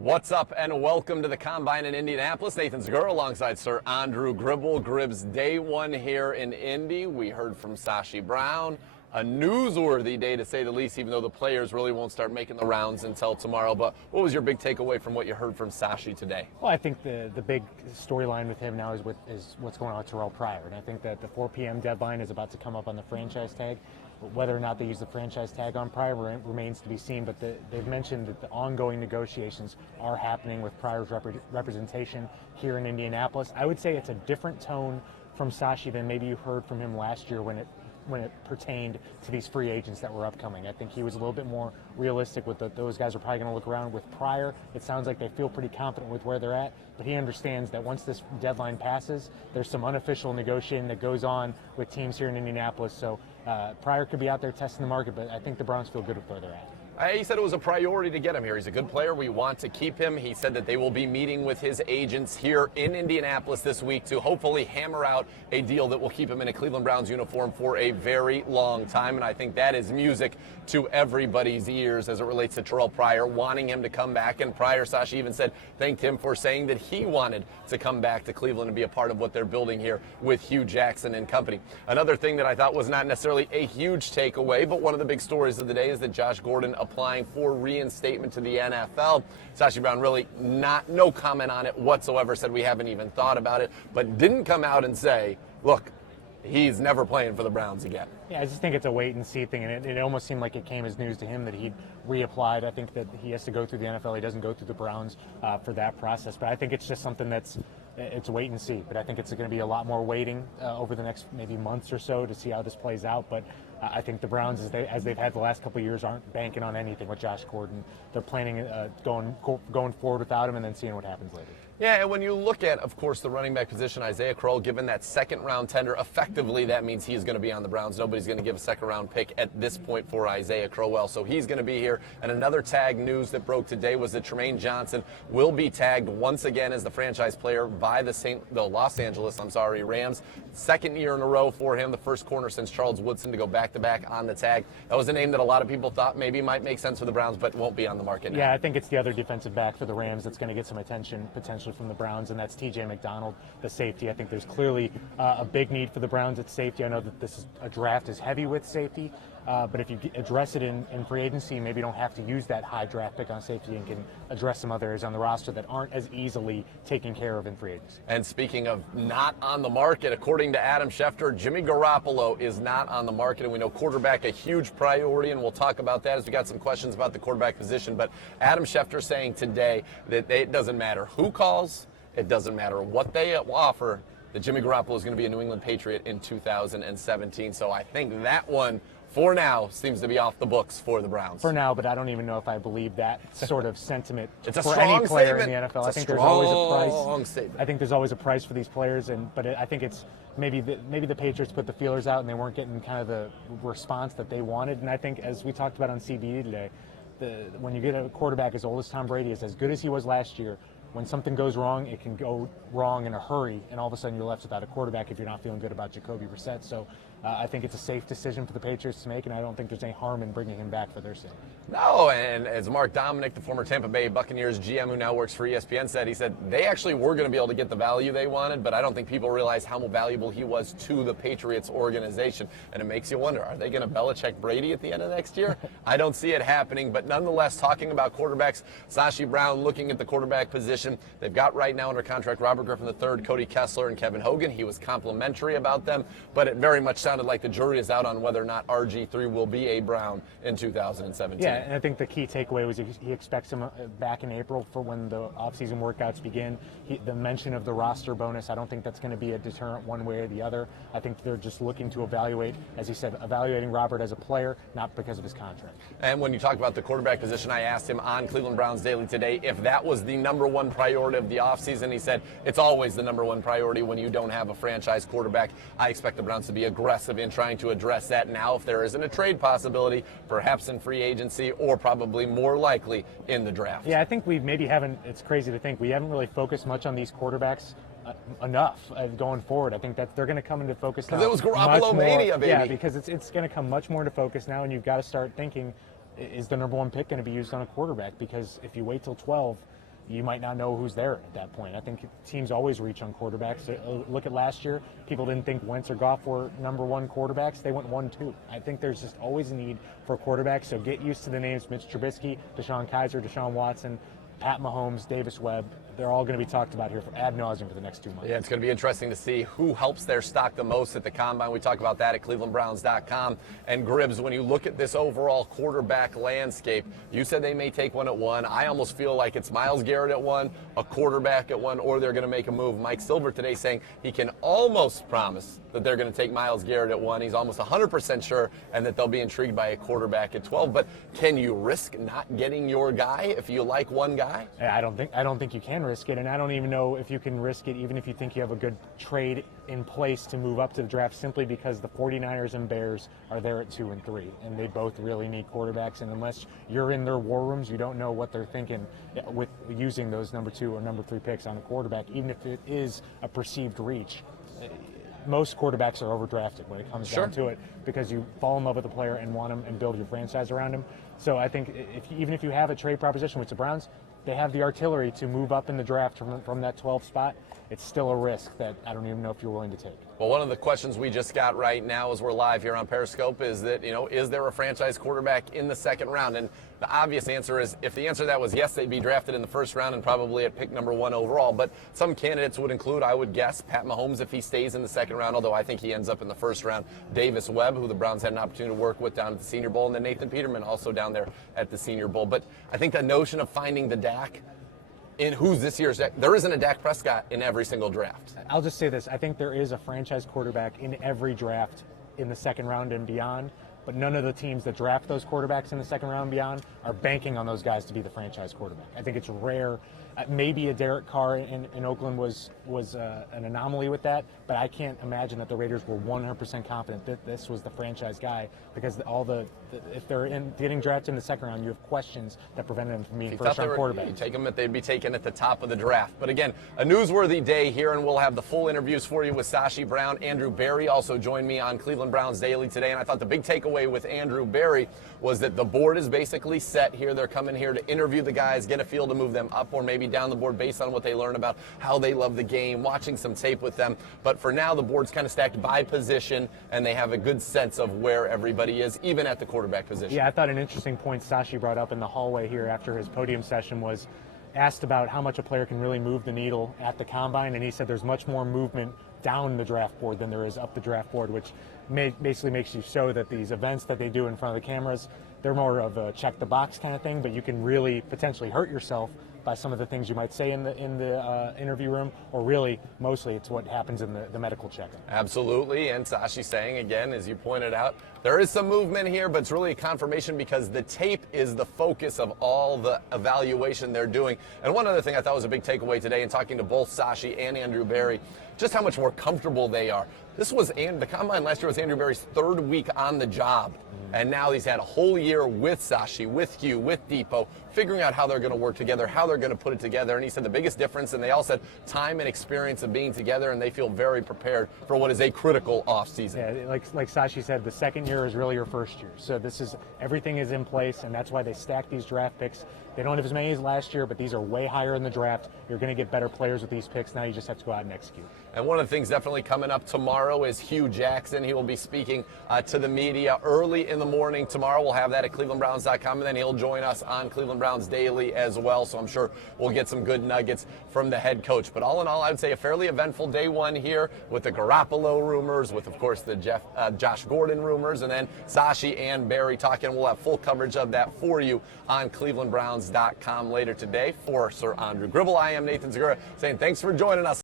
What's up and welcome to the Combine in Indianapolis. Nathan Zegura alongside Sir Andrew Gribble. Gribb's day one here in Indy. We heard from Sashi Brown. A newsworthy day to say the least, even though the players really won't start making the rounds until tomorrow. But what was your big takeaway from what you heard from Sashi today? Well, I think the big storyline with him now is what's going on with Terrell Pryor. And I think that the 4 p.m. deadline is about to come up on the franchise tag. Whether or not they use the franchise tag on Pryor remains to be seen, but they've mentioned that the ongoing negotiations are happening with Pryor's representation here in Indianapolis. I would say it's a different tone from Sashi than maybe you heard from him last year when it pertained to these free agents that were upcoming. I think he was a little bit more realistic with those guys are probably going to look around. With Pryor, it sounds like they feel pretty confident with where they're at, but he understands that once this deadline passes, there's some unofficial negotiating that goes on with teams here in Indianapolis. So Pryor could be out there testing the market, but I think the Browns feel good with where they're at. He said it was a priority to get him here. He's a good player. We want to keep him. He said that they will be meeting with his agents here in Indianapolis this week to hopefully hammer out a deal that will keep him in a Cleveland Browns uniform for a very long time. And I think that is music to everybody's ears as it relates to Terrell Pryor, wanting him to come back. And Pryor, Sashi even said, thanked him for saying that he wanted to come back to Cleveland and be a part of what they're building here with Hugh Jackson and company. Another thing that I thought was not necessarily a huge takeaway, but one of the big stories of the day is that Josh Gordon applying for reinstatement to the NFL. Sashi Brown really no comment on it whatsoever, said we haven't even thought about it, but didn't come out and say, look, he's never playing for the Browns again. Yeah, I just think it's a wait and see thing, and it almost seemed like it came as news to him that he'd reapplied. I think that he has to go through the NFL. He doesn't go through the Browns for that process, but I think it's just something it's wait and see. But I think it's going to be a lot more waiting over the next maybe months or so to see how this plays out. But I think the Browns, as they've had the last couple of years, aren't banking on anything with Josh Gordon. They're planning going forward without him and then seeing what happens later. Yeah, and when you look at, of course, the running back position, Isaiah Crowell, given that second-round tender, effectively that means he is going to be on the Browns. Nobody's going to give a second-round pick at this point for Isaiah Crowell, so he's going to be here. And another tag news that broke today was that Tremaine Johnson will be tagged once again as the franchise player by the Los Angeles Rams. Second year in a row for him, the first corner since Charles Woodson to go back-to-back on the tag. That was a name that a lot of people thought maybe might make sense for the Browns, but won't be on the market now. Yeah, I think it's the other defensive back for the Rams that's going to get some attention potentially from the Browns, and that's T.J. McDonald, the safety. I think there's clearly a big need for the Browns at safety. I know that a draft is heavy with safety, but if you address it in free agency, maybe you don't have to use that high draft pick on safety and can address some other areas on the roster that aren't as easily taken care of in free agency. And speaking of not on the market, according to Adam Schefter, Jimmy Garoppolo is not on the market, and we know quarterback a huge priority, and we'll talk about that as we got some questions about the quarterback position. But Adam Schefter saying today that it doesn't matter who calls, it doesn't matter what they offer, that Jimmy Garoppolo is going to be a New England Patriot in 2017. So I think that one, for now, seems to be off the books for the Browns. For now, but I don't even know if I believe that sort of sentiment for any player statement. in the NFL. I think there's always a price. I think there's always a price for these players, but I think it's maybe the Patriots put the feelers out and they weren't getting kind of the response that they wanted. And I think, as we talked about on CBD today, when you get a quarterback as old as Tom Brady is, as good as he was last year, when something goes wrong, it can go wrong in a hurry, and all of a sudden you're left without a quarterback if you're not feeling good about Jacoby Brissett. So I think it's a safe decision for the Patriots to make, and I don't think there's any harm in bringing him back for their sake. No, and as Mark Dominic, the former Tampa Bay Buccaneers GM who now works for ESPN, said, he said they actually were going to be able to get the value they wanted, but I don't think people realize how valuable he was to the Patriots organization. And it makes you wonder, are they going to Belichick Brady at the end of next year? I don't see it happening, but nonetheless, talking about quarterbacks, Sashi Brown looking at the quarterback position. They've got right now under contract Robert Griffin III, Cody Kessler, and Kevin Hogan. He was complimentary about them, but it very much sounded like the jury is out on whether or not RG3 will be a Brown in 2017. Yeah, and I think the key takeaway was he expects him back in April for when the offseason workouts begin. The mention of the roster bonus, I don't think that's going to be a deterrent one way or the other. I think they're just looking to evaluate, as he said, evaluating Robert as a player, not because of his contract. And when you talk about the quarterback position, I asked him on Cleveland Browns Daily today if that was the number one priority of the offseason. He said it's always the number one priority when you don't have a franchise quarterback. I expect the Browns to be aggressive in trying to address that now if there isn't a trade possibility, perhaps in free agency or probably more likely in the draft. Yeah, I think we maybe haven't, it's crazy to think, we haven't really focused much on these quarterbacks enough going forward. I think that they're going to come into focus now. Because it was Garoppolo mania, baby. Yeah, because it's going to come much more into focus now, and you've got to start thinking, is the number one pick going to be used on a quarterback? Because if you wait till 12, you might not know who's there at that point. I think teams always reach on quarterbacks. Look at last year. People didn't think Wentz or Goff were number one quarterbacks. They went 1-2. I think there's just always a need for a quarterback. So get used to the names: Mitch Trubisky, Deshaun Kaiser, Deshaun Watson, Pat Mahomes, Davis Webb. They're all going to be talked about here for ad nauseum for the next 2 months. Yeah, it's going to be interesting to see who helps their stock the most at the Combine. We talk about that at clevelandbrowns.com. And Gribbs, when you look at this overall quarterback landscape, you said they may take one at 1. I almost feel like it's Myles Garrett at 1, a quarterback at 1, or they're going to make a move. Mike Silver today saying he can almost promise that they're going to take Myles Garrett at 1. He's almost 100% sure, and that they'll be intrigued by a quarterback at 12. But can you risk not getting your guy if you like one guy? I don't think you can risk it, and I don't even know if you can risk it even if you think you have a good trade in place to move up to the draft, simply because the 49ers and Bears are there at 2 and 3, and they both really need quarterbacks, and unless you're in their war rooms, you don't know what they're thinking with using those number 2 or number 3 picks on a quarterback, even if it is a perceived reach. Most quarterbacks are overdrafted when it comes down to it, because you fall in love with the player and want him and build your franchise around him. So I think even if you have a trade proposition with the Browns, they have the artillery to move up in the draft from that 12 spot. It's still a risk that I don't even know if you're willing to take. Well, one of the questions we just got right now as we're live here on Periscope is that, is there a franchise quarterback in the second round? And the obvious answer is, if the answer to that was yes, they'd be drafted in the first round and probably at pick number 1 overall. But some candidates would include, I would guess, Pat Mahomes if he stays in the second round, although I think he ends up in the first round. Davis Webb, who the Browns had an opportunity to work with down at the Senior Bowl, and then Nathan Peterman also down there at the Senior Bowl. But I think the notion of finding the Dak in who's this year's Dak, there isn't a Dak Prescott in every single draft. I'll just say this. I think there is a franchise quarterback in every draft in the second round and beyond, but none of the teams that draft those quarterbacks in the second round and beyond are banking on those guys to be the franchise quarterback. I think it's rare. Maybe a Derek Carr in Oakland was an anomaly with that, but I can't imagine that the Raiders were 100% confident that this was the franchise guy, because if they're getting drafted in the second round, you have questions that prevent them from being first-round quarterbacks. You take them that they'd be taken at the top of the draft. But again, a newsworthy day here, and we'll have the full interviews for you with Sashi Brown. Andrew Berry also joined me on Cleveland Browns Daily today, and I thought the big takeaway with Andrew Berry was that the board is basically set here. They're coming here to interview the guys, get a feel to move them up or maybe down the board based on what they learn about how they love the game, watching some tape with them. But for now, the board's kind of stacked by position, and they have a good sense of where everybody is, even at the quarterback position. Yeah, I thought an interesting point Sashi brought up in the hallway here after his podium session was asked about how much a player can really move the needle at the Combine, and he said there's much more movement down the draft board than there is up the draft board, which basically makes you show that these events that they do in front of the cameras, they're more of a check-the-box kind of thing, but you can really potentially hurt yourself by some of the things you might say in the interview room, or really, mostly, it's what happens in the medical checkup. Absolutely, and Sashi saying, again, as you pointed out, there is some movement here, but it's really a confirmation because the tape is the focus of all the evaluation they're doing. And one other thing I thought was a big takeaway today in talking to both Sashi and Andrew Berry, just how much more comfortable they are. The Combine last year was Andrew Berry's 3rd week on the job. And now he's had a whole year with Sashi, with Hugh, with Depot, figuring out how they're going to work together, how they're going to put it together. And he said the biggest difference, and they all said time and experience of being together, and they feel very prepared for what is a critical offseason. Yeah, like Sashi said, the second year is really your first year. So everything is in place, and that's why they stack these draft picks. They don't have as many as last year, but these are way higher in the draft. You're going to get better players with these picks. Now you just have to go out and execute. And one of the things definitely coming up tomorrow is Hugh Jackson. He will be speaking to the media early in the morning tomorrow. We'll have that at clevelandbrowns.com, and then he'll join us on Cleveland Browns Daily as well. So I'm sure we'll get some good nuggets from the head coach. But all in all, I would say a fairly eventful day one here with the Garoppolo rumors, with, of course, the Josh Gordon rumors, and then Sashi and Barry talking. We'll have full coverage of that for you on clevelandbrowns.com later today. For Sir Andrew Gribble, I am Nathan Zegura saying thanks for joining us.